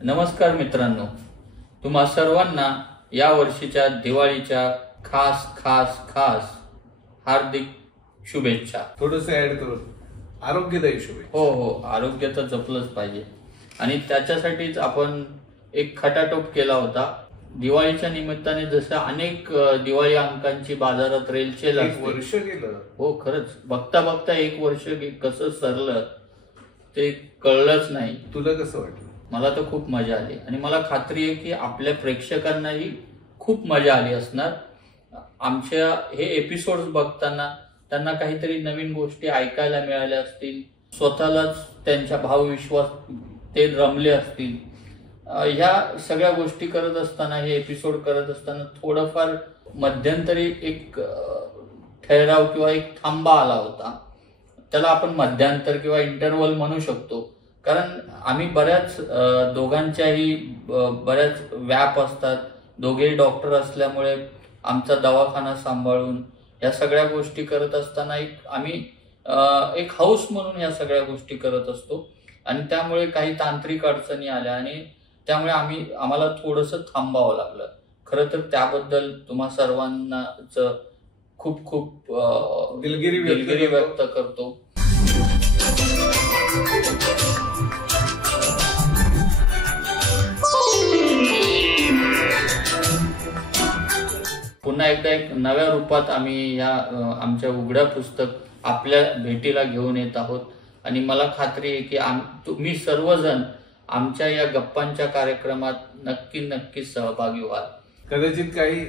नमस्कार मित्रांनो, तुम्हा सर्वांना या वर्षीच्या दिवाळीच्या खास खास खास हार्दिक शुभेच्छा. थोडस ऍड करून आरोग्यदायी शुभेच्छा. हो, आरोग्य तर जपलंच पाहिजे आणि त्याच्यासाठीच आपण एक खटाटोप केला होता. दिवाळीच्या निमित्ताने जसं अनेक दिवाळी अंकांची बाजारात रेलचेल एक असते. वर्ष गेलं. हो, खरंच बघता बघता एक वर्ष कसं सरलं ते कळलंच नाही. तुला कसं वाटलं? मला तर खूप मजा आली आणि मला खात्री आहे की आपल्या प्रेक्षकांनाही खूप मजा आली असणार. आमच्या हे एपिसोड्स बघताना त्यांना काहीतरी नवीन गोष्टी ऐकायला मिळाल्या असतील, स्वतःलाच त्यांच्या भावविश्वास ते रमले असतील. ह्या सगळ्या गोष्टी करत असताना, हे एपिसोड करत असताना थोडंफार मध्यंतरी एक ठहराव किंवा एक थांबा आला होता. त्याला आपण मध्यांतर किंवा इंटरव्हल म्हणू शकतो, कारण आम्ही बऱ्याच दोघांच्याही बऱ्याच व्याप असतात. दोघेही डॉक्टर असल्यामुळे आमचा दवाखाना सांभाळून या सगळ्या गोष्टी करत असताना आम्ही एक हाऊस म्हणून या सगळ्या गोष्टी करत असतो आणि त्यामुळे काही तांत्रिक अडचणी आल्या आणि त्यामुळे आम्हाला थोडंसं थांबावं लागलं. खरं तर त्याबद्दल तुम्हा सर्वांनाच खूप खूप दिलगिरी व्यक्त करतो. पुन्हा एकदा एक नव्या रूपात आम्ही या आमच्या उघड्या पुस्तक आपल्या भेटीला घेऊन येत आहोत आणि मला खात्री आहे की तुम्ही सर्वजण आमच्या या गप्पांच्या कार्यक्रमात नक्की सहभागी व्हाल. कदाचित काही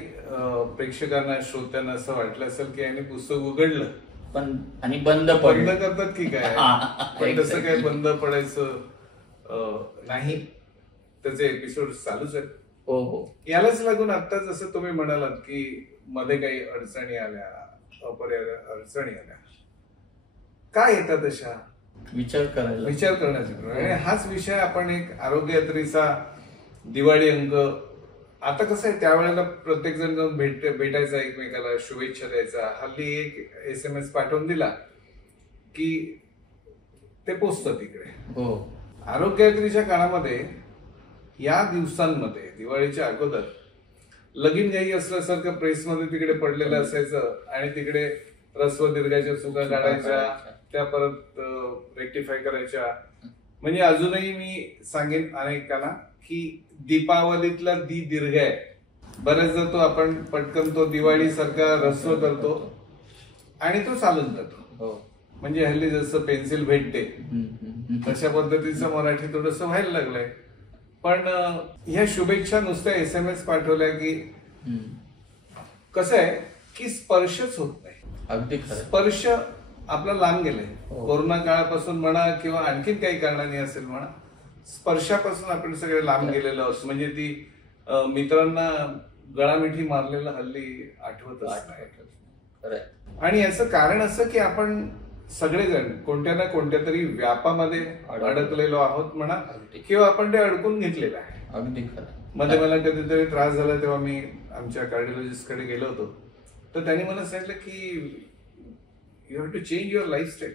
प्रेक्षकांना, श्रोत्यांना असं वाटलं असेल की याने पुस्तक उघडलं पण आणि बंद करतात की काय, पण तसं काय बंद पडायचं नाही. त्याचे एपिसोड चालूच आहेत. हो. यालाच लागून आता जसं तुम्ही म्हणालात की मध्ये काही अडचणी आल्या, अपरिहार्य अडचणी आल्या, काय येतात अशा विचार करण्याचा. आणि हाच विषय आपण एक आरोग्य यात्रेचा दिवाळी अंक. आता कसं आहे, त्यावेळेला प्रत्येक जण जाऊन भेटायचा, एकमेकाला शुभेच्छा द्यायचा. हल्ली एक SMS पाठवून दिला की ते पोचतं तिकडे. हो. आरोग्य यात्रेच्या काळामध्ये, या दिवसांमध्ये, दिवाळीच्या अगोदर लगीन घाई असल्यासारखं प्रेसमध्ये तिकडे पडलेलं असायचं आणि तिकडे ऱ्हस्व दीर्घाच्या चुका काढायच्या, त्या परत रेक्टिफाय करायच्या. म्हणजे अजूनही मी सांगेन अनेकांना की दीपावलीतला दीर्घ आहे. बऱ्याचदा तो आपण पटकन तो दिवाळी सारखा ऱ्हस्व करतो आणि तो चालून जातो. म्हणजे हल्ली जसं पेन्सिल भेटते तशा पद्धतीचं मराठी थोडंसं व्हायला लागलंय. पण ह्या शुभेच्छा नुसत्या SMS पाठवल्या की कसं आहे की स्पर्शच होत नाही. अगदी स्पर्श आपला लांब गेलाय. कोरोना काळापासून म्हणा किंवा आणखीन काही कारणांनी असेल म्हणा, स्पर्शापासून आपण सगळे लांब गेलेलो आहोत. म्हणजे ती मित्रांना गळामिठी मारलेलं हल्ली आठवतच नाही. आणि याचं कारण असं की आपण सगळेजण कोणत्या ना कोणत्या तरी व्यापामध्ये अडकलेलो आहोत म्हणा, किंवा आपण ते अडकून घेतलेलं आहे. अगदी खरं. मध्ये मला कधीतरी त्रास झाला तेव्हा मी आमच्या कार्डिओलॉजिस्ट कडे गेलो होतो, तर त्यांनी मला सांगितलं की you have to change your lifestyle.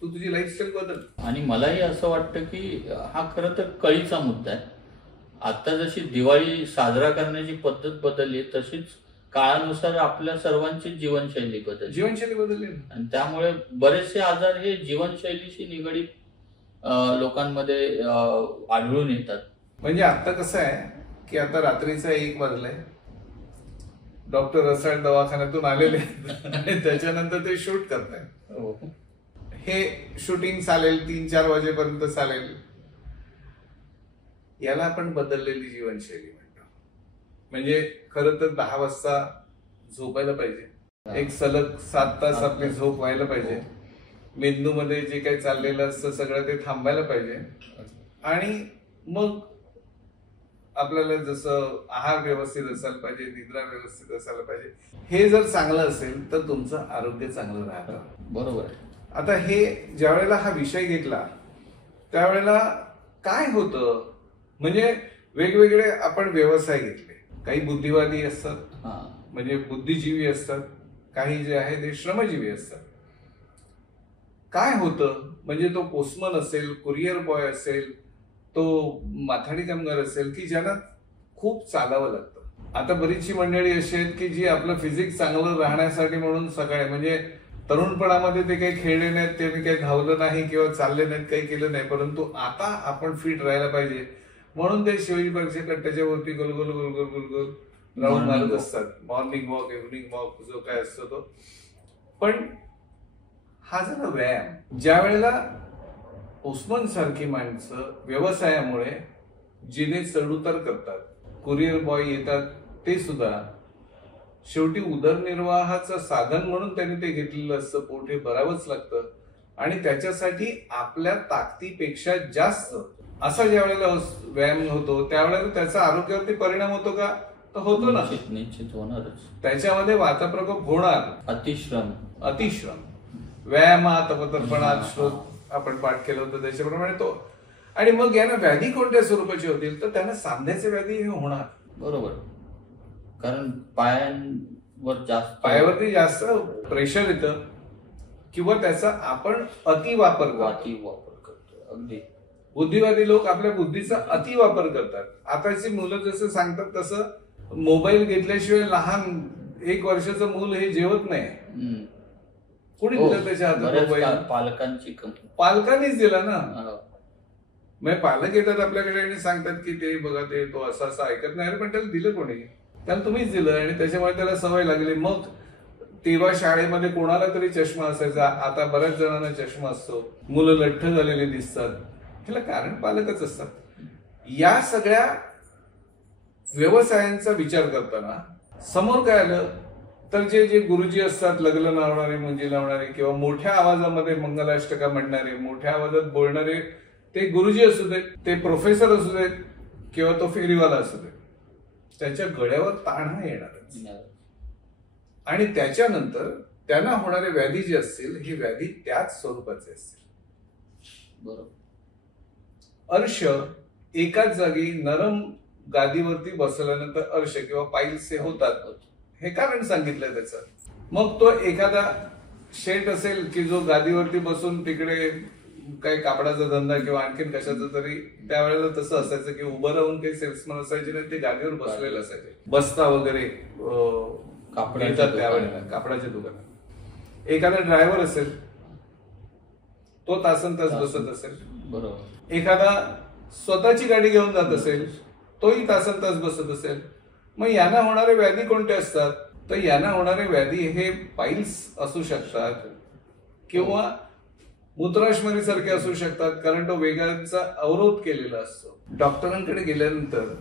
तू तुझी लाईफस्टाईल बदल. आणि मलाही असं वाटतं की हा खरं तर कळीचा मुद्दा आहे. आता जशी दिवाळी साजरा करण्याची पद्धत बदलली, तशीच काळानुसार आपल्या सर्वांची जीवनशैली बदलली आणि त्यामुळे बरेचसे आजार हे जीवनशैलीशी निगडीत लोकांमध्ये आढळून येतात. म्हणजे आता कसं आहे की आता रात्रीचा 1 वाजलाय, डॉक्टर रसाळ दवाखान्यातून आलेले आणि त्याच्यानंतर ते शूट करतायत. हे शूटिंग चालेल 3-4 वाजेपर्यंत चालेल. याला आपण बदललेली जीवनशैली म्हणतो. म्हणजे खरं तर 10 वाजता झोपायला पाहिजे. एक सलग 7 तास आपली झोप व्हायला पाहिजे. मेंदूमध्ये जे काही चाललेलं असतं सगळं ते थांबायला पाहिजे. आणि मग आपल्याला जसं आहार व्यवस्थित असायला पाहिजे, निद्रा व्यवस्थित असायला पाहिजे. हे जर चांगलं असेल तर तुमचं आरोग्य चांगलं राहतं. बरोबर आहे. आता हे ज्या वेळेला हा विषय घेतला त्यावेळेला काय होतं, म्हणजे वेगवेगळे आपण व्यवसाय घेतले. काही बुद्धिवादी असतात, म्हणजे बुद्धिजीवी असतात, काही जे आहे ते श्रमजीवी असतात. काय होतं म्हणजे तो पोस्टमन असेल, कुरिअर बॉय असेल, तो माथाडी कामगार असेल की ज्यांना खूप चालावं लागतं. आता बरीचशी मंडळी अशी आहेत की जी आपलं फिजिक्स चांगलं राहण्यासाठी म्हणून सकाळी म्हणजे तरुणपणामध्ये ते काही खेळले नाहीत, त्यांनी काही धावलं नाही किंवा चालले नाहीत, काही केलं नाही, परंतु आता आपण फिट राहायला पाहिजे म्हणून ते शिवाजी पार्कच्या कट्ट्याच्या वरती गोल गोल गोल गोल गोल गोल राऊंड मारत असतात. मॉर्निंग वॉक, इव्हनिंग वॉक जो काय असतो तो. पण हा झाला व्यायाम. ज्या वेळेला ओस्मान सारखी माणसं व्यवसायामुळे जिने चढउतार करतात, कुरिअर बॉय येतात, ते सुद्धा शेवटी उदरनिर्वाहाचं साधन म्हणून त्यांनी ते घेतलेलं असतं. पोट हे भरावंच लागतं आणि त्याच्यासाठी आपल्या ताकदीपेक्षा जास्त असा ज्या वेळेला व्यायाम होतो त्यावेळेला त्याचा आरोग्यावरती परिणाम होतो का? तर होतो ना, निश्चित होणारच. त्याच्यामध्ये वातप्रकोप होणार. अतिश्रम व्यायामात अपतर्पणात श्लोक आपण पाठ केलं होतं त्याच्याप्रमाणे तो. आणि मग यांना व्याधी कोणत्या स्वरूपाची होतील? तर त्यांना सांध्याचे व्याधी हे होणार. बरोबर, कारण पायावरती जास्त प्रेशर येतं किंवा त्याचा आपण अतिवापर करतो. अगदी बुद्धिवादी लोक आपल्या बुद्धीचा अतिवापर करतात. आताची मुलं जसं सांगतात तसं मोबाईल घेतल्याशिवाय लहान 1 वर्षाचं मूल हे जेवत नाही. कोणी दिलं त्याच्या हातात मोबाईल? पालकांनीच दिला ना. म्हणजे पालक येतात आपल्याकडे आणि सांगतात की ते बघा ते तो असं असं ऐकत नाही. पण त्याला दिलं कोणी? त्याला तुम्हीच दिलं आणि त्याच्यामुळे त्याला सवय लागली. मग तेव्हा शाळेमध्ये कोणाला तरी चष्मा असायचा, आता बऱ्याच जणांना चष्मा असतो, मुलं लठ्ठ झालेले दिसतात. ह्याला कारण पालकच असतात. या सगळ्या व्यवसायांचा विचार करताना समोर काय आलं तर जे गुरुजी असतात, लग्न लावणारे, मुंजी लावणारे किंवा मोठ्या आवाजामध्ये मंगलाष्टका म्हणणारे, मोठ्या आवाजात बोलणारे, ते गुरुजी असू देत, ते प्रोफेसर असू देत किंवा तो फेरीवाला असू देत, त्याच्या गळ्यावर ताण हा येणारच. आणि त्याच्यानंतर त्यांना होणारे व्याधी जे असतील हे व्याधी त्याच स्वरूपाचे असतील. बरोबर. अर्श एकाच जागी नरम गादीवरती बसल्यानंतर अर्श किंवा पाईल्स हे होतात, हे कारण सांगितलंय त्याचं. मग तो एखादा शेट असेल की जो गादीवरती बसून तिकडे काही कापडाचा धंदा किंवा आणखीन कशाचा तरी, त्यावेळेला तसं असायचं की उभं राहून काही सेल्समन असायचे नाही, ते गादीवर बसलेले असायचे. बस्ता वगैरे त्यावेळेला कापडाच्या दुकानात. एखादा ड्रायव्हर असेल तो तासन तास बसत असेल. बरोबर. एखादा स्वतःची गाडी घेऊन जात असेल तोही तासन तास बसत असेल. मग यांना होणारे व्याधी कोणते असतात? तर यांना होणारे व्याधी हे पाईल्स असू शकतात किंवा मूत्राशमरी सारखे असू शकतात, कारण तो वेगाचा अवरोध केलेला असतो. डॉक्टरांकडे गेल्यानंतर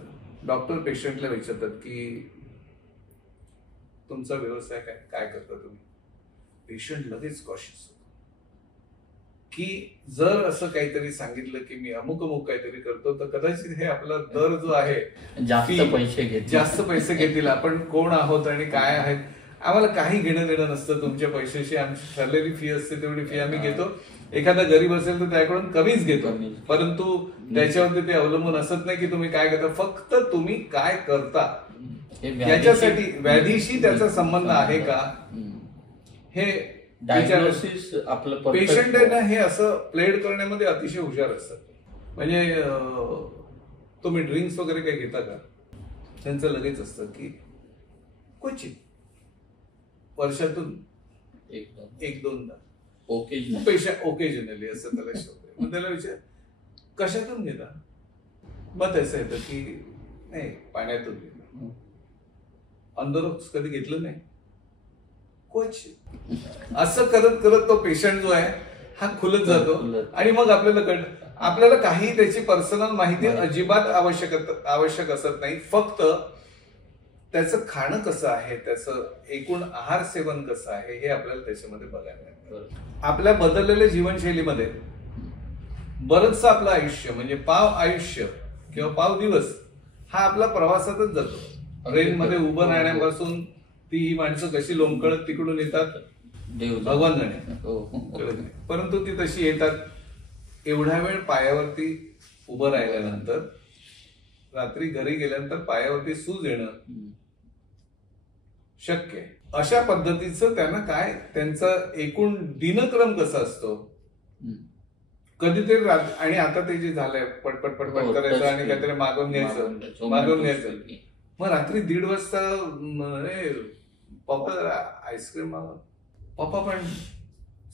डॉक्टर पेशंटला विचारतात की तुमचा व्यवसाय काय करता तुम्ही? पेशंट लगेच कॉशियस होतो की जर असं काहीतरी सांगितलं की मी अमुक काहीतरी करतो तर कदाचित हे आपला दर जो आहे जास्त पैसे घेतील. आपण कोण आहोत आणि काय आहेत आम्हाला काही घेणं देणं नसतं. तुमच्या पैशाशी आमची ठरलेली फी असते, तेवढी फी आम्ही घेतो. एखादा गरीब असेल तर त्याकडून कमीच घेतो, परंतु त्याच्यावरती ते अवलंबून असत नाही की तुम्ही काय करता, फक्त तुम्ही काय करता याच्यासाठी व्याधीशी त्याचा संबंध आहे का हे डायग्नोसिस आपलं. पेशंट आहे ना हे असं प्लेड करण्यामध्ये अतिशय हुशार असतात. म्हणजे तुम्ही ड्रिंक्स वगैरे काही घेता का? त्यांचं लगेच असतं की क्वचित वर्षातून एक दोनदा ओकेजनली असं त्याला शोधत. मग त्याला विचार कशातून घेता? मग त्याचं येतं की नाही पाण्यातून घेता. ऑन कधी घेतलं नाही. असं करत करत तो पेशंट जो आहे हा खुलत जातो आणि मग आपल्याला कळतं आपल्याला काही त्याची पर्सनल माहिती अजिबात आवश्यक असत नाही. फक्त त्याचं खाणं कसं आहे, त्याचं एकूण आहार सेवन कसं आहे हे आपल्याला त्याच्यामध्ये बघायला मिळतं. आपल्या बदललेल्या जीवनशैलीमध्ये बरंचसं आपलं आयुष्य म्हणजे पाव आयुष्य किंवा पाव दिवस हा आपला प्रवासातच जातो. ट्रेनमध्ये उभं राहण्यापासून ती माणसं कशी लोंबकळत तिकडून येतात भगवान जाणे, परंतु ती तशी येतात. एवढ्या वेळ पायावरती उभं राहिल्यानंतर रात्री घरी गेल्यानंतर पायावरती सूज येणं शक्य आहे. अशा पद्धतीचं त्यांना काय त्यांचा एकूण दिनक्रम कसा असतो कधीतरी आणि आता ते जे झालंय पटपट पटपट करायचं आणि काहीतरी मागून घ्यायचं. मग रात्री 1:30 वाजता पप्पा आईस्क्रीम मागव. पप्पा पण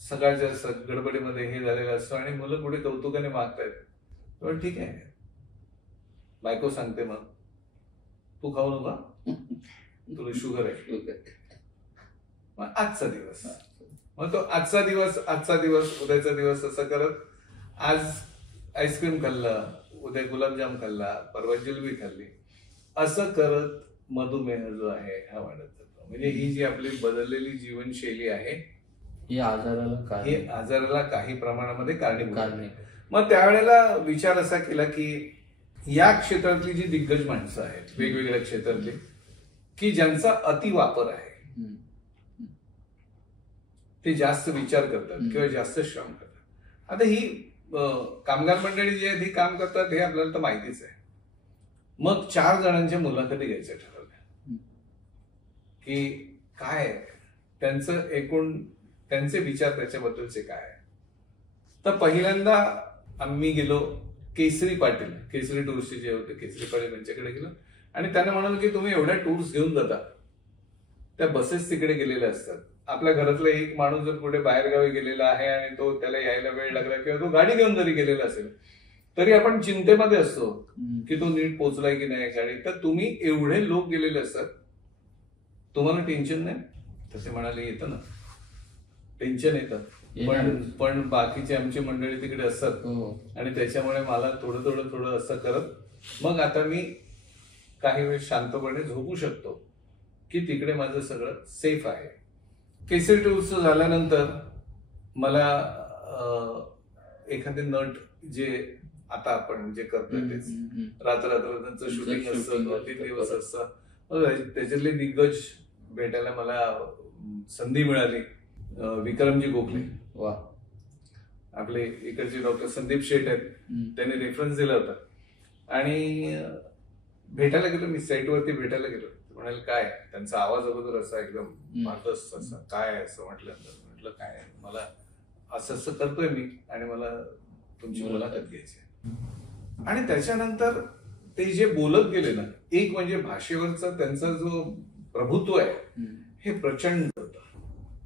सकाळच्या गडबडीमध्ये हे झालेलं असतं आणि मुलं पुढे कौतुकाने मागतायत. पण ठीक आहे, बायको सांगते मग तू खाऊ नका, तुला शुगर आहे. मग आजचा दिवस, मग तो आजचा दिवस उद्याचा दिवस असं करत आज आईस्क्रीम खाल्लं, उद्या गुलाबजाम खाल्ला, परवा जिलबी खाल्ली, असं करत मधुमेह जो आहे हा वाढत जातो. म्हणजे ही जी आपली बदललेली जीवनशैली आहे ही आजाराला काही प्रमाणामध्ये कारणीभूत आहे. मग त्यावेळेला विचार असा केला की या क्षेत्रातली जी दिग्गज माणसं आहेत वेगवेगळ्या क्षेत्रातली की ज्यांचा अतिवापर आहे, ते जास्त विचार करतात किंवा जास्त श्रम करतात. आता ही कामगार मंडळी जी आहेत ही काम करतात हे आपल्याला तर माहितीच आहे. मग 4 जणांच्या मुलाखती घ्यायच्या ठरवल्या की काय त्यांचं एकूण त्यांचे विचार त्याच्याबद्दलचे काय आहे. तर पहिल्यांदा आम्ही गेलो केसरी पाटील, केसरी टूर्सचे जे होते केसरी पाटील यांच्याकडे गेलो आणि त्यांना म्हणालो की तुम्ही एवढ्या टूर्स घेऊन जाता, त्या बसेस तिकडे गेलेल्या असतात. आपल्या घरातला एक माणूस जर कुठे बाहेरगावी गेलेला आहे आणि तो त्याला यायला वेळ लागला किंवा तो गाडी घेऊन जरी गेलेला असेल तरी आपण चिंतेमध्ये असतो की तो नीट पोहोचलाय की नाही गाडी. तर तुम्ही एवढे लोक गेलेले असतात, तुम्हाला टेन्शन नाही? तसे म्हणाले येतं ना, टेन्शन येतं, पण बाकीची आमची मंडळी तिकडे असतात आणि त्याच्यामुळे मला थोडं असं करत मग आता मी काही वेळ शांतपणे झोपू शकतो की तिकडे माझं सगळं सेफ आहे. केसरी टूर्स झाल्यानंतर मला एखादे नट जे आता आपण जे करतोय तेच रात्र त्यांचं शूटिंग असतं, 2-3 दिवस असतं, त्याच्यातले दिग्गज भेटायला मला संधी मिळाली. विक्रमजी गोखले, आपले इकडचे डॉक्टर संदीप शेठ आहेत, त्यांनी रेफरन्स दिला होता आणि भेटायला गेलो. मी सेटवरती भेटायला गेलो. म्हणाले काय, त्यांचा आवाज अगोदर असा एकदम मार्गस असा काय असं म्हटलं काय मला असं करतोय मी आणि मला तुमची मुलाखत घ्यायची. आणि त्याच्यानंतर ते जे बोलत गेले ना, एक म्हणजे भाषेवरचा त्यांचा जो प्रभुत्व आहे हे प्रचंड होतं.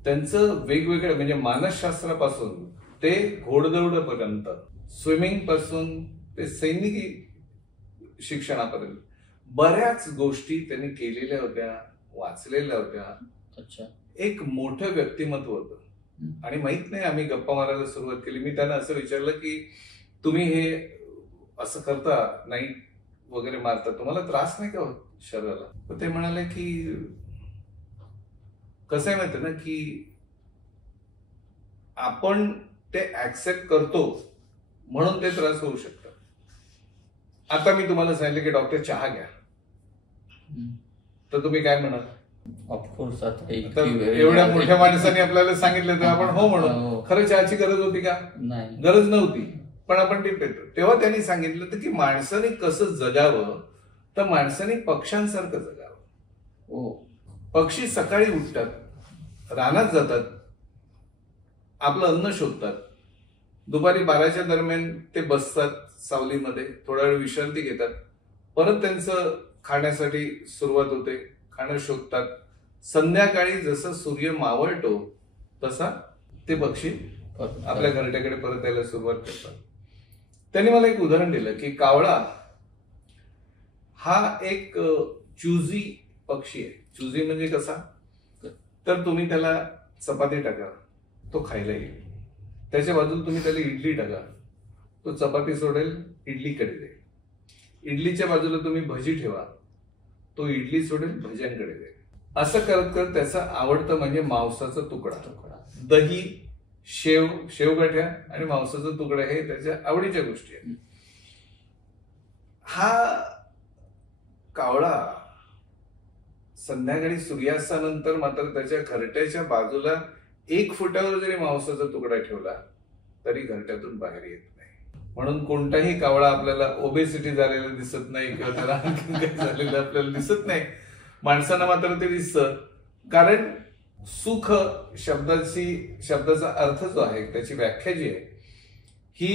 त्यांचं वेगवेगळं म्हणजे मानसशास्त्रापासून ते घोडदौडपर्यंत, स्विमिंग पासून ते सैनिकी शिक्षणापर्यंत बऱ्याच गोष्टी त्यांनी केलेल्या होत्या, वाचलेल्या होत्या. एक मोठं व्यक्तिमत्व होतं आणि माहित नाही, आम्ही गप्पा मारायला सुरुवात केली. मी त्यांना असं विचारलं की तुम्ही हे असं करता, नाईट वगैरे मारता, तुम्हाला त्रास नाही का होत शरीराला? तर ते म्हणाले की कसं आहे माहिती ना की आपण ते ऍक्सेप्ट करतो म्हणून ते त्रास होऊ शकतात. आता मी तुम्हाला सांगितलं की डॉक्टर चहा घ्या, तर तुम्ही काय म्हणाल? ऑफकोर्स एवढ्या मोठ्या माणसाने आपल्याला सांगितलं तर आपण हो म्हणू. खरं चहाची गरज होती का? नाही, गरज नव्हती, पण आपण ती पेतो. तेव्हा त्यांनी सांगितलं होतं की माणसाने कसं जगावं, तर माणसाने पक्ष्यांसारखं जगावं. पक्षी सकाळी उठतात, रानात जातात, आपलं अन्न शोधतात, दुपारी 12च्या दरम्यान ते बसतात सावलीमध्ये, थोडा वेळ विश्रांती घेतात, परत त्यांचं खाण्यासाठी सुरुवात होते, खाणं शोधतात. संध्याकाळी जसं सूर्य मावळतो तसा ते पक्षी आपल्या घरट्याकडे परत यायला सुरुवात करतात. त्यांनी मला एक उदाहरण दिलं की कावळा हा एक चुजी पक्षी आहे. चुजी म्हणजे कसा, तर तुम्ही त्याला चपाती टाका, तो खायला येईल. त्याच्या बाजूला तुम्ही त्याला इडली टाका, तो चपाती सोडेल, इडलीकडे जाईल. इडलीच्या बाजूला तुम्ही भजी ठेवा, तो इडली सोडेल, भज्यांकडे जाईल. असं करत करत त्याचं आवडतं म्हणजे मांसाचा तुकडा, दही, शेवगाठ्या आणि मांसाचा तुकडा हे त्याच्या आवडीच्या गोष्टी आहेत. हा कावळा संध्याकाळी सूर्यास्तानंतर मात्र त्याच्या घरट्याच्या बाजूला 1 फुटावर जरी मांसाचा तुकडा ठेवला तरी घरट्यातून बाहेर येत नाही. म्हणून कोणताही कावळा आपल्याला ओबेसिटी झालेला दिसत नाही किंवा त्याला आणखी काही झालेलं आपल्याला दिसत नाही. माणसांना मात्र ते दिसतं, कारण सुख शब्दाचा अर्थ जो आहे, त्याची व्याख्या जी आहे, की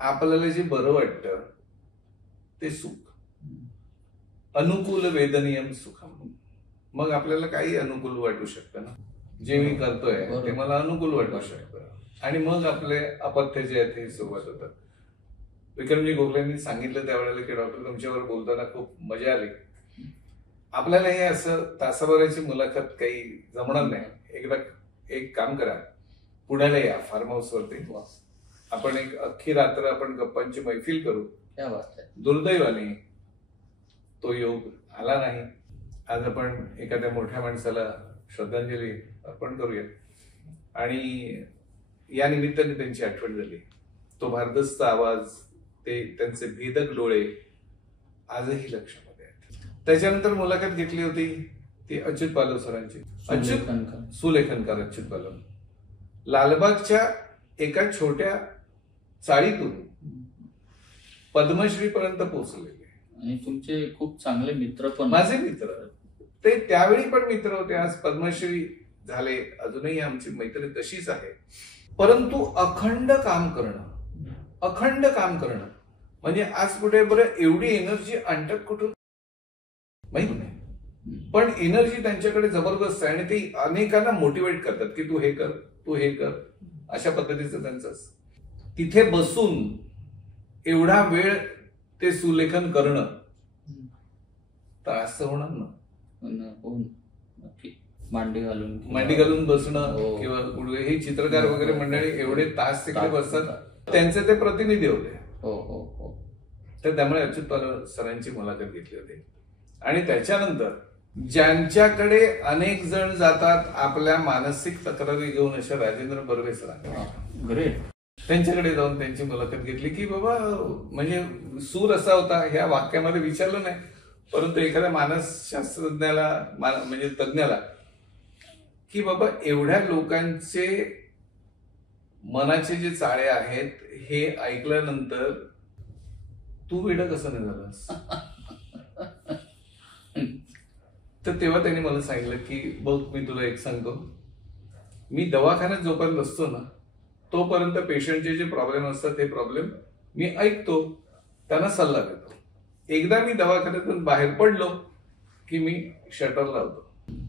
आपल्याला जे बरं वाटतं ते सुख. अनुकूल वेदनियम सुखम. मग आपल्याला काही अनुकूल वाटू शकतं ना. जे मी करतोय ते मला अनुकूल वाटू शकतं आणि मग आपले अपथ्य जे आहेत ते सुरुवात होतात. विक्रमजी गोखलेंनी सांगितलं त्यावेळेला की डॉक्टर तुमच्यावर बोलताना खूप मजा आली. आपल्याला हे असं तासाभराची मुलाखत काही जमणार नाही. एकदा एक काम करा, पुण्याला या फार्म हाऊस वरती. आपण एक अख्खी रात्र आपण गप्पांची मैफिल करू. दुर्दैवाने तो योग आला नाही. आज आपण एखाद्या मोठ्या माणसाला श्रद्धांजली अर्पण करूया आणि या निमित्ताने त्यांची आठवण झाली. तो भारदस्त आवाज, ते त्यांचे भेदक डोळे आजही लक्षामध्ये आहेत. त्याच्यानंतर मुलाखत घेतली होती ती अच्युत पालव सरांची. सुलेखनकार अच्युत पालव लालबागच्या एका छोट्या चाळीतून पद्मश्री पर्यंत पोहोचलेले आणि तुमचे खूप चांगले मित्र पण. माझे मित्र ते त्यावेळी पण मित्र होते, आज पद्मश्री झाले. अजूनही आमची मैत्री तशीच आहे. परंतु अखंड काम करणं म्हणजे आज कुठे बरं एवढी एनर्जी आणतात कुठून माहित नाही, पण एनर्जी त्यांच्याकडे जबरदस्त आहे आणि ते अनेकांना मोटिवेट करतात की तू हे कर अशा पद्धतीचं त्यांचं. तिथे बसून एवढा वेळ ते सुलेखन करणं त्रास होणार ना. मांडी घालून बसणं किंवा हे चित्रकार वगैरे मंडळी एवढे तास तिकडे बसतात. त्यांचे ते प्रतिनिधी होते. तर त्यामुळे अच्युत पालव सरांची मुलाखत घेतली होती. आणि त्याच्यानंतर ज्यांच्याकडे अनेक जण जातात आपल्या मानसिक तक्रारी घेऊन, अशा राजेंद्र बर्वे सरांनी त्यांच्याकडे जाऊन त्यांची मुलाखत घेतली की बाबा म्हणजे सूर असा होता, ह्या वाक्यामध्ये विचारलं नाही, परंतु एखाद्या मानसशास्त्रज्ञाला म्हणजे तज्ञाला की बाबा एवढ्या लोकांचे मनाचे जे चाळे आहेत हे ऐकल्यानंतर तू वेडा कसं नाही झालास. तर तेव्हा त्यांनी मला सांगितलं की बघ मी तुला एक सांगतो, मी दवाखान्यात जोपर्यंत असतो ना तोपर्यंत पेशंटचे जे प्रॉब्लेम असतात ते प्रॉब्लेम मी ऐकतो, त्यांना सल्ला देतो. एकदा मी दवाखान्यातून बाहेर पडलो की मी शटर लावतो.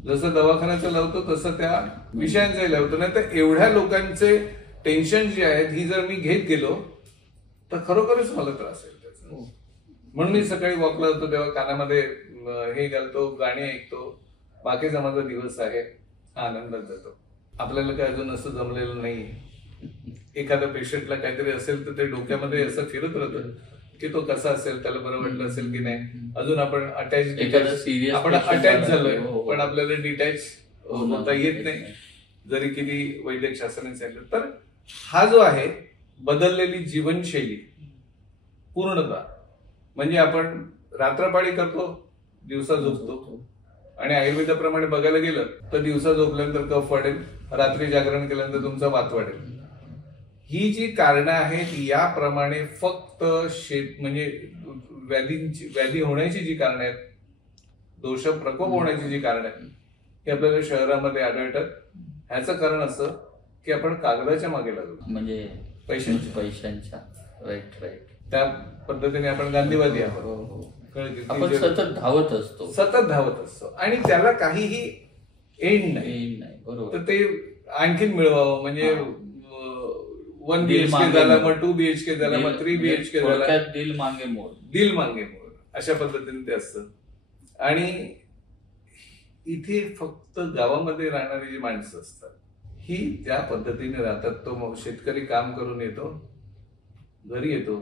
जसं दवाखान्याचं लावतो तसं त्या विषयांचंही लावतो. नाही तर एवढ्या लोकांचे टेन्शन जे आहेत ही जर मी घेत गेलो तर खरोखरच मला त्रास आहे त्याचा. म्हणून मी सकाळी वॉकला जातो तेव्हा कानामध्ये हे घालतो, गाणी ऐकतो. बाकीचा माझा दिवस आहे हा आनंदात जातो. आपल्याला काय अजून असं जमलेलं नाही. एखाद्या पेशंटला काहीतरी असेल तर ते डोक्यामध्ये असं फिरत राहतं की तो कसा असेल, त्याला बरं वाटलं असेल की नाही. अजून आपण अटॅच झालोय पण आपल्याला डिटॅच होता येत नाही, जरी किती वैद्यक शास्त्राने सांगितलं. तर हा जो आहे बदललेली जीवनशैली पूर्णतः, म्हणजे आपण रात्रपाळी करतो, दिवसा झोपतो. आणि आयुर्वेदाप्रमाणे बघायला गेलं तर दिवसा झोपल्यानंतर कफ वाढेल, रात्री जागरण केल्यानंतर तुमचा वात वाढेल. ही जी कारणं आहेत याप्रमाणे फक्त म्हणजे व्याधी होण्याची जी कारणं आहेत, दोष प्रकोप होण्याची जी कारणं आहेत ही आपल्याला शहरामध्ये आढळतात. ह्याचं कारण असं की आपण कागदाच्या मागे लागलो, म्हणजे पैशांच्या. राईट. त्या पद्धतीने आपण गांधीवादी आहोत. आपण सतत धावत असतो आणि त्याला काहीही एंड नाही. बरोबर. तर ते आणखीन मिळवावं म्हणजे 1 BHK झाला, मग 2 BHK झाला, मग 3 BHK झाला. दिल मागे मोड अशा पद्धतीने ते असतं. आणि इथे फक्त गावामध्ये राहणारी जी माणसं असतात ही त्या पद्धतीने राहतात. तो शेतकरी काम करून येतो, घरी येतो,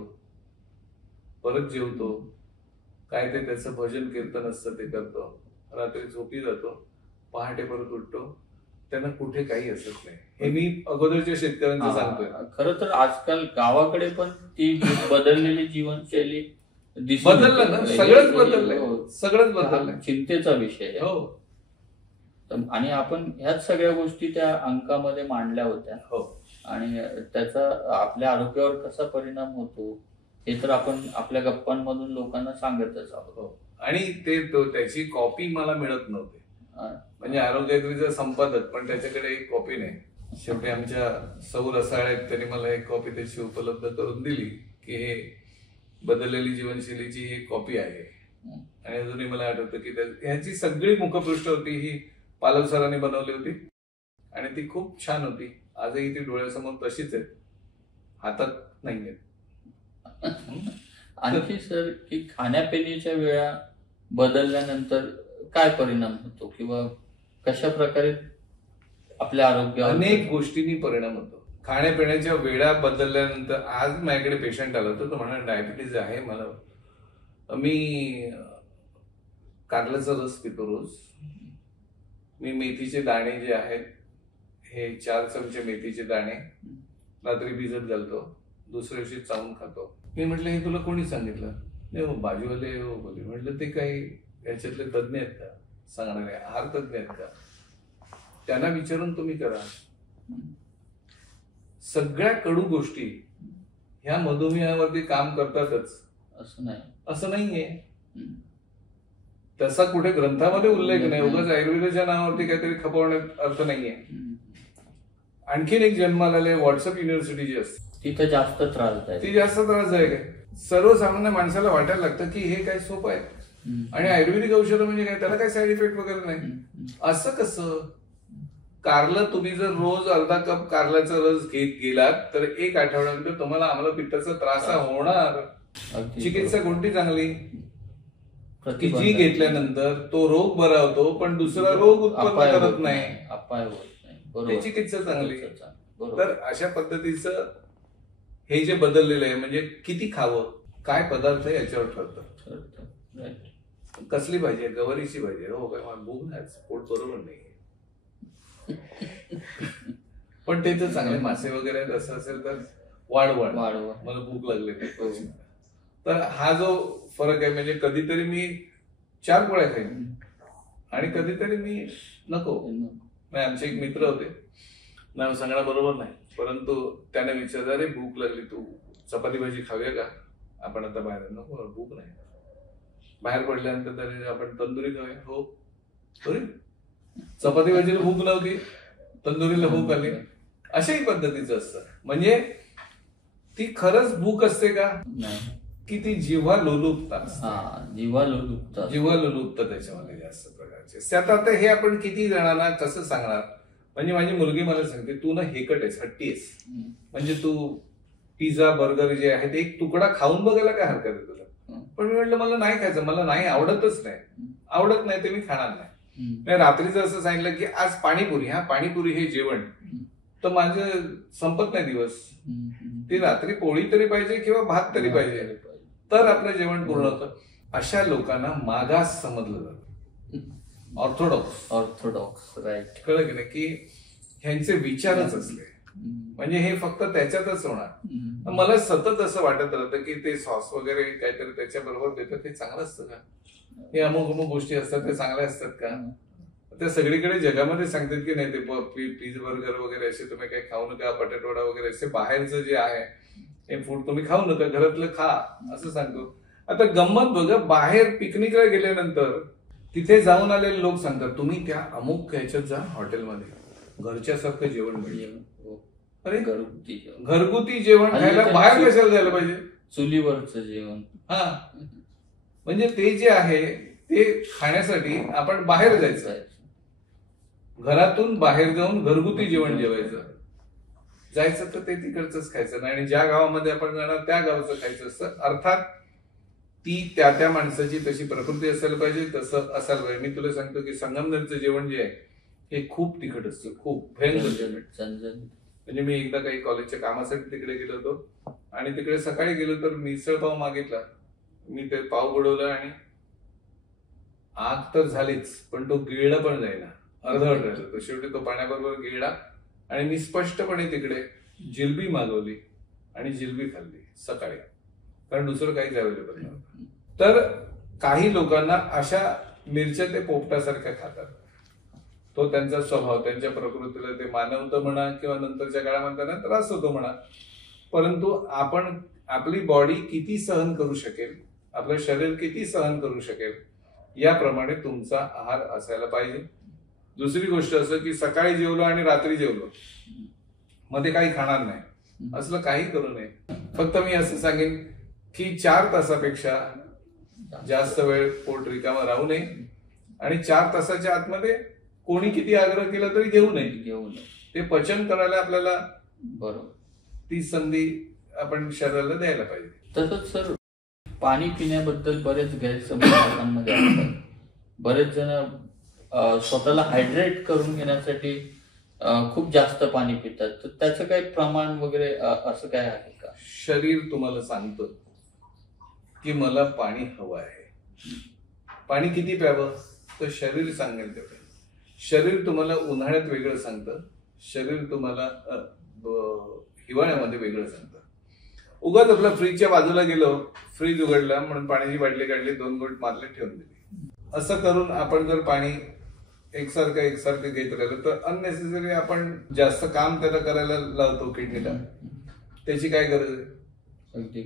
परत जेवतो, काय ते त्याचं भजन कीर्तन असतं ते करतो, रात्री झोपी जातो, पहाटे परत उठतो, त्यांना कुठे काही असत नाही. हे मी अगोदरच्या शेतकऱ्यांचं सांगतोय. खरं तर आजकाल गावाकडे पण ती बदललेली जीवनशैली बदललं ना, सगळंच बदललंय. चिंतेचा विषय. हो. आणि आपण ह्याच सगळ्या गोष्टी त्या अंकामध्ये मांडल्या होत्या. हो. आणि त्याचा आपल्या आरोग्यावर कसा परिणाम होतो हे तर आपण आपल्या गप्पांमधून लोकांना सांगतच आहोत. आणि त्याची कॉपी मला मिळत नव्हती. म्हणजे आरोग्याचं संपादक पण त्याच्याकडे एक कॉपी नाही. शेवटी आमच्या सौ रसाळ्यात त्यांनी मला एक कॉपी त्याची उपलब्ध करून दिली की हे बदललेली जीवनशैलीची ही कॉपी आहे. आणि अजूनही मला आठवतं की ह्याची सगळी मुखपृष्ठ होती ही पालव सरांनी बनवली होती आणि ती खूप छान होती. आजही ती डोळ्यासमोर तशीच आहे, हातात नाहीये. आणखी सर की खाण्यापिण्याच्या वेळा बदलल्यानंतर काय परिणाम होतो किंवा कशा प्रकारे आपल्या आरोग्यावर अनेक गोष्टींनी परिणाम होतो. खाण्यापिण्याच्या वेळा बदलल्यानंतर आज माझ्याकडे पेशंट आला होता, तो म्हणाला डायबिटीज आहे मला, मी कारल्याचा रस पितो रोज, मी मेथीचे दाणे जे आहेत हे 4 चमचे मेथीचे दाणे रात्री भिजत घालतो, दुसऱ्या दिवशी चावून खातो. मी म्हटलं हे तुला कोणी सांगितलं? नाही हो बाजूवाले हो बोले. म्हटलं ते काही याच्यातले तज्ज्ञ आहेत का सांगणारे, आहार तज्ज्ञ आहेत का? त्यांना विचारून तुम्ही करा. सगळ्या कडू गोष्टी ह्या मधुमेहावरती काम करतातच असं नाहीये. तसा कुठे ग्रंथामध्ये उल्लेख नाही. उगाच आयुर्वेदाच्या नावावरती काहीतरी खपवण्यात अर्थ नाहीये. आणखीन एक जन्माला आले व्हॉट्सअप युनिव्हर्सिटी जी असते तिथे जास्त त्रास आहे. ती जास्त त्रास आहे काय? सर्वसामान्य माणसाला वाटायला लागतं की हे काय सोपं आहे आणि आयुर्वेदिक औषध म्हणजे काय, त्याला काय साईड इफेक्ट वगैरे नाही. असं कसं? कारलं तुम्ही जर रोज अर्धा कप कारल्याचा रस घेत गेलात तर 1 आठवड्यानंतर तुम्हाला आम्लपित्ताचा त्रास होणार. चिकित्सा कोणती चांगली की जी घेतल्यानंतर तो रोग बरा होतो पण दुसरा रोग उत्पन्न करत नाही, ती चिकित्सा चांगली. तर अशा पद्धतीचं हे जे बदललेलं आहे म्हणजे किती खावं, काय पदार्थ याच्यावर ठरतं. कसली भाजी आहे? गवारीची भाजी आहे. हो काय, मला भूक नाही, पोट बरोबर नाही. पण ते तर चांगले मासे वगैरे असं असेल तर वाढवण, मला भूक लागली नाही. तर हा जो फरक आहे म्हणजे कधीतरी मी 4 पोळ्या खाईन आणि कधीतरी मी नको. आमचे एक मित्र होते, नाव सांगणं बरोबर नाही, परंतु त्याने विचारलं अरे भूक लागली, तू चपाती भाजी खाऊया का? आपण आता बाहेर. नको, भूक नाही. बाहेर पडल्यानंतर त्याने आपण तंदुरी खाऊया. हो, अरे चपाती भाजीला भूक नव्हती, तंदुरीला भूक आली. अशाही पद्धतीचं असतं. म्हणजे ती खरंच भूक असते का की ती जिव्हा लोलुपता? जिव्हा लोलुपता त्याच्यामध्ये जास्त प्रकारचे. आता हे आपण किती जणांना कसं सांगणार? म्हणजे माझी मुलगी मला सांगते तू ना हेकट आहेस, हट्टी आहेस, म्हणजे तू पिझ्झा बर्गर जे आहे ते एक तुकडा खाऊन बघायला काय हरकत आहे तुला? पण मी म्हटलं मला नाही खायचं, मला नाही आवडतच नाही, आवडत नाही ते मी खाणार नाही. रात्रीचं असं सांगितलं की आज पाणीपुरी, पाणीपुरी हे जेवण, तर माझं संपत नाही दिवस. ती रात्री पोळी तरी पाहिजे किंवा भात तरी पाहिजे तर आपलं जेवण पूर्ण होतं. अशा लोकांना मागास समजलं जातं, ऑर्थोडॉक्स. राईट. कळलं की नाही की ह्यांचे विचारच असले म्हणजे हे फक्त त्याच्यातच होणार. मला सतत असं वाटत राहतं की ते सॉस वगैरे काहीतरी त्याच्या बरोबर देतात ते चांगलं असतं का? हे अमुक गोष्टी असतात ते चांगल्या असतात का? त्या सगळीकडे जगामध्ये सांगतात की नाही ते पिझ्झा बर्गर वगैरे असे तुम्ही काही खाऊ नका, बटाटवडा वगैरे असे बाहेरचं जे आहे हे फूड तुम्ही खाऊ नका, घरातलं खा असं सांगतो. आता गंमत बघा, बाहेर पिकनिकला गेल्यानंतर तिथे जाऊन आलेले लोक सांगतात तुम्ही त्या अमुक ह्याच्यात जा हॉटेलमध्ये, घरच्यासारखं जेवण मिळेल. अरे घरगुती जेवण खायला बाहेर कशाला जायला पाहिजे? चुलीवरचं जेवण. म्हणजे ते जे आहे ते खाण्यासाठी आपण बाहेर जायचं, घरातून बाहेर जाऊन घरगुती जेवण जेवायचं. जायचं तर ते तिकडचंच खायचं नाही आणि ज्या गावामध्ये आपण जाणार त्या गावाचं खायचं असतं. अर्थात ती त्या माणसाची तशी प्रकृती असायला पाहिजे, तसं असायला पाहिजे. मी तुला सांगतो की संगमनेरचं जेवण जे आहे हे खूप तिखट असतं, खूप भयंकर जेवण. म्हणजे मी एकदा काही कॉलेजच्या कामासाठी तिकडे गेलो होतो आणि तिकडे सकाळी गेलो तर मिसळ पाव मागितला. मी ते पाव बुडवलं आणि आग तर झालीच पण तो गिळला पण जाईना, अर्धवट राहिलं. तो शेवटी तो पाण्याबरोबर गिळला आणि मी स्पष्टपणे तिकडे जिलबी मागवली आणि जिलबी खाल्ली सकाळी, कारण दुसरं काहीच अवेलेबल नव्हतं. तर काही लोकांना अशा मिरच्या ते पोपटासारख्या खातात, तो त्यांचा स्वभाव, त्यांच्या प्रकृतीला ते मानवतं म्हणा किंवा नंतरच्या काळामध्ये त्यांना त्रास होतो म्हणा. परंतु आपण आपली बॉडी किती सहन करू शकेल, आपलं शरीर किती सहन करू शकेल याप्रमाणे तुमचा आहार असायला पाहिजे. दुसरी गोष्ट असं की सकाळी जेवलो आणि रात्री जेवलो मध्ये काही खाणार नाही, असलं काही करू नये. फक्त मी असं सांगेन की 4 तासापेक्षा जास्त वेळ पोट रिकामं राहू नये आणि 4 तासाच्या आतमध्ये कोणी किती आग्रह केला तरी घेऊ नये. ते पचन करायला आपल्याला बरोबर ती संधी आपण शरीराला द्यायला पाहिजे. तसंच सर, पाणी पिण्याबद्दल बरेच गैरसमज लोकांमध्ये असतात. बरेच जण स्वतःला हायड्रेट करून घेण्यासाठी खूप जास्त पाणी पितात. तर त्याचं काही प्रमाण वगैरे असं काय आहे का? शरीर तुम्हाला सांगतं की मला पाणी हवं आहे. पाणी किती प्यावं तर शरीर सांगेल तेवढं. शरीर तुम्हाला उन्हाळ्यात वेगळं सांगतं, शरीर तुम्हाला हिवाळ्यामध्ये वेगळं सांगतं. उगाच आपलं फ्रीजच्या बाजूला गेलो, फ्रीज उघडला म्हणून पाण्याची बाटली काढली, 2 घोट मारले, ठेवून दिली. असं करून आपण जर पाणी एकसारखं घेत राहिलं तर अननेसेसरी आपण जास्त काम त्याला करायला लावतो किडनीला. त्याची काय गरज आहे? अगदी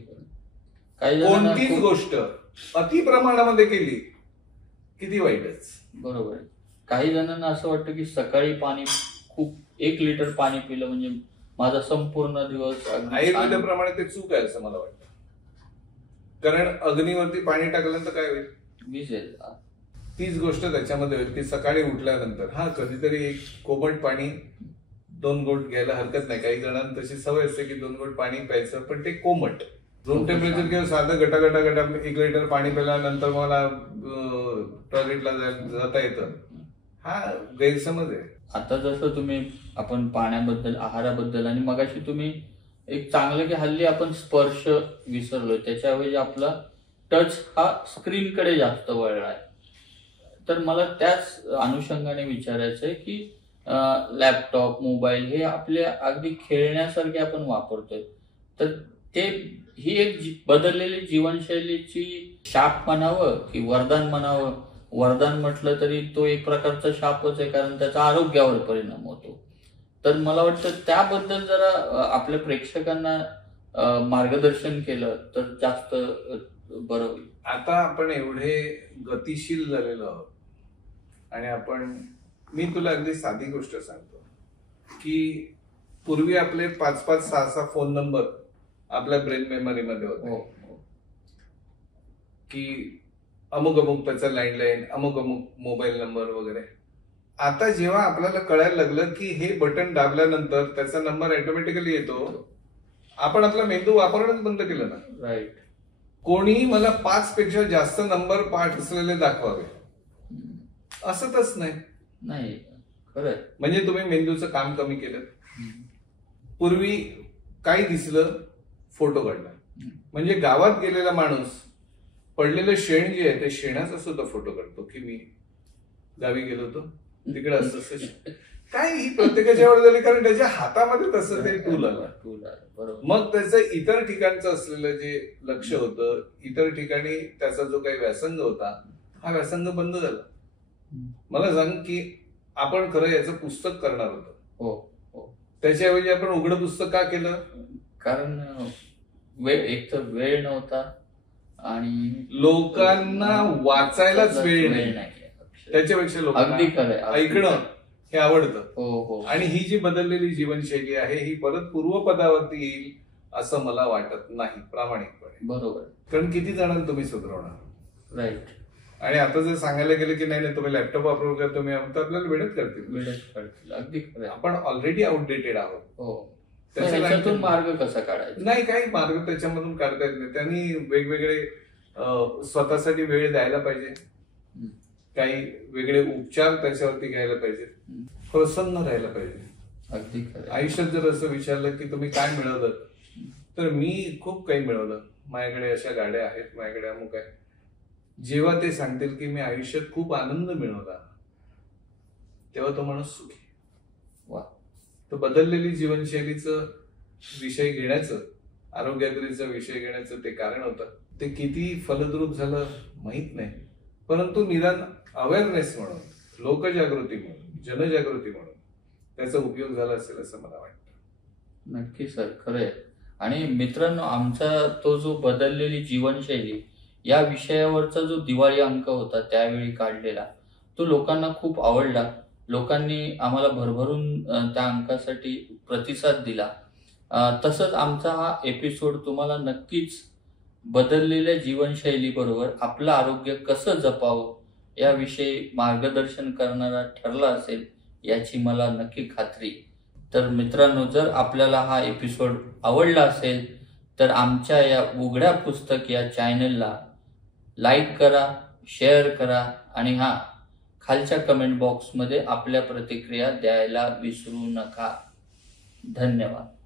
कोणतीच गोष्ट अति प्रमाणामध्ये केली किती वाईटच. बरोबर आहे. काही जणांना असं वाटतं की सकाळी पाणी खूप 1 लिटर पाणी पिलं म्हणजे माझा संपूर्ण दिवस आयुर्वेदाप्रमाणे ते चूक आहे असं मला वाटतं. कारण अग्नीवरती पाणी टाकल्यानंतर काय होईल? विजेल. तीच गोष्ट त्याच्यामध्ये होईल की सकाळी उठल्यानंतर कधीतरी एक कोमट पाणी 2 घोट घ्यायला हरकत नाही. काही जणांना तशी सवय असते की 2 घोट पाणी प्यायचं, पण ते कोमट रूम टेम्परेचर किंवा साधं गटा 1 लिटर पाणी प्यायल्यानंतर मला टॉयलेटला जाता येतं. हा गैरसमज आहे. आता जसं आपण पाण्याबद्दल, आहाराबद्दल आणि मगाशी तुम्ही एक चांगलं की हल्ली आपण स्पर्श विसरलोय, त्याच्याऐवजी आपला टच हा स्क्रीनकडे जास्त वळला आहे. तर मला त्याच अनुषंगाने विचारायचं आहे की लॅपटॉप, मोबाईल हे आपल्या अगदी खेळण्यासारखे आपण वापरतोय, तर ही एक बदललेली जीवनशैलीची शाप म्हणावं की वरदान म्हणावं. वरदान म्हटलं तरी तो एक प्रकारचा शापच आहे, कारण त्याचा आरोग्यावर परिणाम होतो. तर मला वाटतं त्याबद्दल जरा आपल्या प्रेक्षकांना मार्गदर्शन केलं तर जास्त बरं होईल. आता आपण एवढे गतिशील झालेलो आहोत आणि मी तुला अगदी साधी गोष्ट सांगतो की पूर्वी आपले 5-5, 6-6 फोन नंबर आपल्या ब्रेन मेमरीमध्ये होते की अमुक त्याचा लँडलाईन, अमुक मोबाईल नंबर वगैरे. आता जेव्हा आपल्याला कळायला लागलं की हे बटन दाबल्यानंतर त्याचा नंबर ऑटोमॅटिकली येतो, आपण आपला मेंदू वापरणंच बंद केलं ना. राईट. कोणीही मला 5 पेक्षा जास्त नंबर पाठ असलेले दाखवावे असंच नाही. खरंय. म्हणजे तुम्ही मेंदूचं काम कमी केलं. पूर्वी काही दिसलं, फोटो काढला. म्हणजे गावात गेलेला माणूस पडलेलं शेण जे आहे ते शेणाचा सुद्धा फोटो काढतो की मी गावी गेलो होतो, तिकडे असं काय. ही प्रत्येकाच्या आवड झाली कारण त्याच्या हातामध्ये तसं ते टूल आलं. मग त्याचं इतर ठिकाणचं असलेलं जे लक्ष होतं, इतर ठिकाणी त्याचा जो काही व्यासंग होता, हा व्यासंग बंद झाला. मला सांग की आपण खरं याचं पुस्तक करणार होतो, त्याच्याऐवजी आपण उघडं पुस्तक का केलं? कारण एक तर वेळ नव्हता आणि लोकांना वाचायलाच वेळ नाही. त्याच्यापेक्षा लोकांना ऐकणं हे आवडतं. आणि ही जी बदललेली जीवनशैली आहे ही परत पूर्वपदावरती येईल असं मला वाटत नाही प्रामाणिकपणे. बरोबर. कारण किती जणांना तुम्ही सुधारवणार? राईट. आणि आता जर सांगायला गेलं की नाही तुम्ही लॅपटॉप वापरू का, तुम्ही तर आपल्याला वेळच करतील. अगदी खरं. आपण ऑलरेडी आउटडेटेड आहोत. त्याच्यातून मार्ग कसा काढायचा? नाही, काही मार्ग त्याच्यामधून काढता येत नाही. त्यांनी वेगवेगळे स्वतःसाठी वेळ द्यायला पाहिजे, काही वेगळे उपचार त्याच्यावरती घ्यायला पाहिजे, प्रसन्न राहायला पाहिजे. अगदी खरं. आयुष्यात जर असं विचारलं की तुम्ही काय मिळवलं तर मी खूप काही मिळवलं. माझ्याकडे अशा गाड्या आहेत, माझ्याकडे अमुक आहे. जेव्हा ते सांगतील की मी आयुष्यात खूप आनंद मिळवला, तेव्हा तो माणूस सुखी. वा. तो बदललेली जीवनशैलीचं विषय घेण्याचं, आरोग्याचा विषय घेण्याचं ते कारण होतं. ते किती फलद्रूप झालं माहित नाही, परंतु निदान अवेअरनेस म्हणून, लोकजागृती म्हणून, जनजागृती म्हणून त्याचा उपयोग झाला असेल असं मला वाटतं. नक्की सर, खरंय. आणि मित्रांनो, आमचा तो जो बदललेली जीवनशैली या विषयावरचा जो दिवाळी अंक होता त्यावेळी काढलेला, तो लोकांना खूप आवडला. लोकांनी आम्हाला भरभरून त्या अंकासाठी प्रतिसाद दिला. तसंच आमचा हा एपिसोड तुम्हाला नक्कीच बदललेल्या जीवनशैलीबरोबर आपलं आरोग्य कसं जपावं याविषयी मार्गदर्शन करणारा ठरला असेल याची मला नक्की खात्री आहे. तर मित्रांनो, जर आपल्याला हा एपिसोड आवडला असेल तर आमच्या या उघड्या पुस्तक या चॅनलला लाईक करा, शेअर करा आणि खालच्या कमेंट बॉक्समध्ये आपल्या प्रतिक्रिया द्यायला विसरू नका. धन्यवाद.